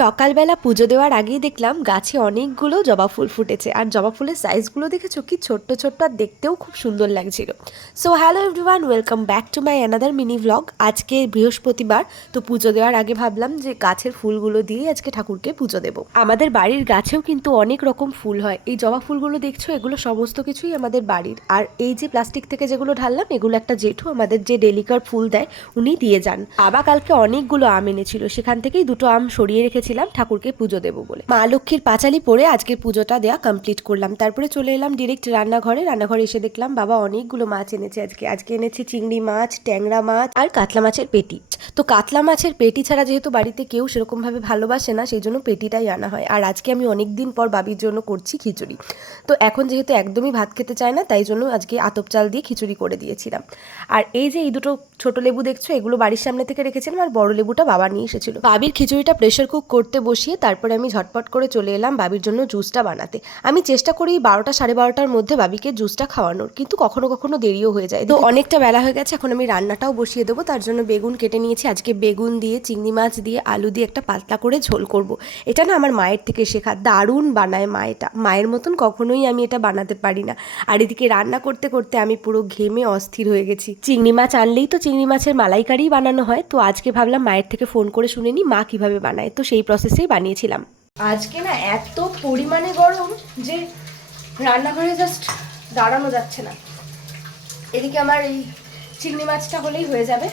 সকালবেলা পুজো দেওয়ার আগেই দেখলাম গাছে অনেকগুলো জবা ফুল ফুটেছে। আর জবা ফুলের সাইজগুলো দেখেছ? কি ছোট্ট ছোট্ট আর দেখতেও খুব সুন্দর লাগছিল। So hello everyone welcome back to my another mini vlog আজকে বৃহস্পতিবার, তো পুজো দেওয়ার আগে ভাবলাম যে গাছের ফুলগুলো দিয়ে আজকে ঠাকুরকে পুজো দেবো। আমাদের বাড়ির গাছেও কিন্তু অনেক রকম ফুল হয়। এই জবা ফুলগুলো দেখছ? এগুলো সমস্ত কিছুই আমাদের বাড়ির। আর এই যে প্লাস্টিক থেকে যেগুলো ঢাললাম, এগুলো একটা জেঠু আমাদের যে ডেলিকার ফুল দেয়, উনি দিয়ে যান। বাবা কালকে অনেকগুলো আম এনেছিল। সেখান থেকেই দুটো আম সরিয়ে রেখেছিলাম ঠাকুরকে পুজো দেবো বলে। মা লক্ষ্মীর পাঁচালি পরে আজকের পুজোটা দেওয়া কমপ্লিট করলাম। তারপরে চলে এলাম ডিরেক্ট রান্নাঘরে। রান্নাঘরে এসে দেখলাম বাবা অনেকগুলো মাছ এনেছে আজকে। আজকে এনেছে চিংড়ি মাছ, ট্যাংরা মাছ আর কাতলা মাছের পেটি। তো কাতলা মাছের পেটি ছাড়া যেহেতু বাড়িতে কেউ সেরকমভাবে ভালোবাসে না সেই জন্য পেটিটাই আনা হয়। আর আজকে আমি অনেক দিন পর বাবির জন্য করছি খিচুড়ি। তো এখন যেহেতু একদমই ভাত খেতে চায় না, তাই জন্য আজকে আতপ চাল দিয়ে খিচুড়ি করে দিয়েছিলাম। আর এই যে এই দুটো ছোট লেবু দেখছ, এগুলো বাড়ির সামনে থেকে রেখেছিলাম আর বড় লেবুটা বাবা নিয়ে এসেছিল। বাবির খিচুড়িটা প্রেশার কুক করতে বসিয়ে তারপরে আমি ঝটপট করে চলে এলাম বাবির জন্য জুসটা বানাতে। আমি চেষ্টা করি বারোটা সাড়ে বারোটার মধ্যে বাবিকে জুসটা খাওয়ানোর, কিন্তু কখনো কখনো দেরিও হয়ে যায়। তো অনেকটা বেলা হয়ে গেছে, এখন আমি রান্নাটাও বসিয়ে দেবো। তার জন্য বেগুন কেটে নিয়েছি, আজকে বেগুন দিয়ে, চিংড়ি মাছ দিয়ে, আলু দিয়ে একটা পাতলা করে ঝোল করব। এটা না আমার মায়ের থেকে শেখা, দারুণ বানায় মা এটা। মায়ের মতন কখনোই আমি এটা বানাতে পারি না। আর এদিকে রান্না করতে করতে আমি পুরো ঘেমে অস্থির হয়ে গেছি। চিংড়ি মাছ আনলেই তো চিংড়ি মাছের মালাইকারি বানানো হয়। তো আজকে ভাবলাম মায়ের থেকে ফোন করে শুনে নি মা কীভাবে বানায়। তো সেই প্রসেসেই বানিয়েছিলাম। আজকে না এত পরিমাণে গরম যে রান্নাঘরে জাস্ট দাঁড়ানো যাচ্ছে না। এদিকে আমার এই চিংড়ি মাছটা হলেই হয়ে যাবে।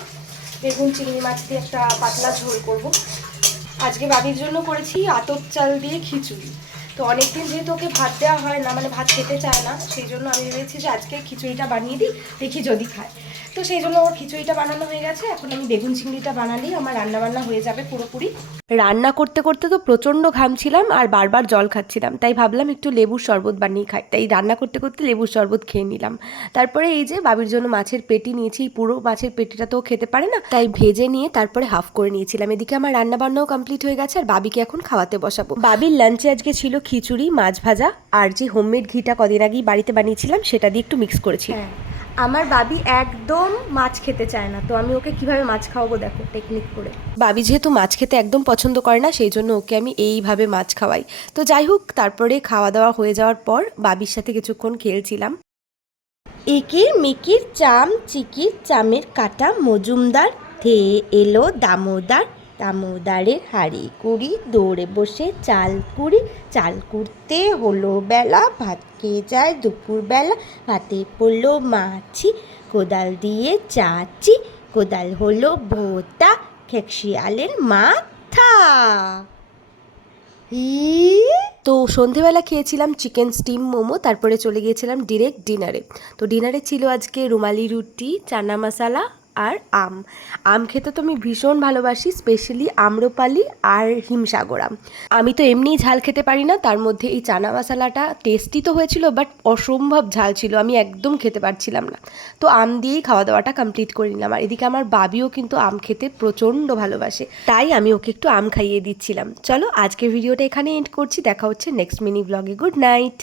বেগুন, চিংড়ি মাছ দিয়ে একটা পাতলা ঝোল করব। আজকে বাবির জন্য করেছি আতপ চাল দিয়ে খিচুড়ি। তো অনেকদিন যেহেতু ওকে ভাত দেওয়া হয় না মানে ভাত খেতে চায় না, সেই জন্য আমি ভেবেছি যে আজকে খিচুড়িটা বানিয়ে দিই, দেখি যদি খায়। তো সেই জন্য ওর খিচুড়িটা বানানো হয়ে গেছে। এখন আমি বেগুন চিংড়িটা বানালেই আমার রান্না বান্না হয়ে যাবে পুরোপুরি। রান্না করতে করতে তো প্রচণ্ড ঘামছিলাম আর বারবার জল খাচ্ছিলাম তাই ভাবলাম একটু লেবুর শরবত বানিয়ে খাই তাই রান্না করতে করতে লেবুর শরবত খেয়ে নিলাম। তারপরে এই যে বাবির জন্য মাছের পেটি নিয়েছি পুরো মাছের পেটিটা তো খেতে পারে না তাই ভেজে নিয়ে তারপরে হাফ করে নিয়েছিলাম। এদিকে আমার রান্না বান্নাও কমপ্লিট হয়ে গেছে আর বাবিকে এখন খাওয়াতে বসাবো। বাবির লাঞ্চে আজকে ছিল খিচুড়ি মাছ ভাজা আর যে হোমমেড ঘিটা কদিন আগেই বাড়িতে বানিয়েছিলাম সেটা দিয়ে একটু মিক্স করেছি। আমার বাবি একদম মাছ খেতে চায় না তো আমি ওকে কীভাবে মাছ খাওয়াবো দেখো টেকনিক করে। বাবি যেহেতু মাছ খেতে একদম পছন্দ করে না সেই জন্য ওকে আমি এইভাবে মাছ খাওয়াই। তো যাই হোক তারপরে খাওয়া দাওয়া হয়ে যাওয়ার পর বাবির সাথে কিছুক্ষণ খেলছিলাম। ইকির মিকির চাম চিকির চামের কাটা মজুমদার ধেয়ে এলো দামোদার দামোদারের হাড়ি কুড়ি, দৌড়ে বসে চাল কুড়ি, চাল কুড়তে হলো বেলা, ভাত খেয়ে যায় দুপুরবেলা ভাতে পড়ল মাছি, কোদাল দিয়ে চাচি, কোদাল হলো ভোতা, খেকশিয়ালের মাথা। তো সন্ধেবেলা খেয়েছিলাম চিকেন স্টিম মোমো, তারপরে চলে গিয়েছিলাম ডিরেক্ট ডিনারে। তো ডিনারে ছিল আজকে রুমালি রুটি, চানা মশালা আর আম। আম খেতে তো আমি ভীষণ ভালোবাসি স্পেশালি আম্রপালি আর হিমসাগর আম। আমি তো এমনিই ঝাল খেতে পারি না, তার মধ্যে এই চানা মশালাটা টেস্টি তো হয়েছিল বাট অসম্ভব ঝাল ছিল, আমি একদম খেতে পারছিলাম না। তো আম দিয়েই খাওয়া দাওয়াটা কমপ্লিট করে নিলাম, আর এদিকে আমার বাবিও কিন্তু আম খেতে প্রচণ্ড ভালোবাসে, তাই আমি ওকে একটু আম খাইয়ে দিচ্ছিলাম। চলো আজকের ভিডিওটা এখানে এন্ড করছি, দেখা হচ্ছে নেক্সট মিনি ব্লগে গুড নাইট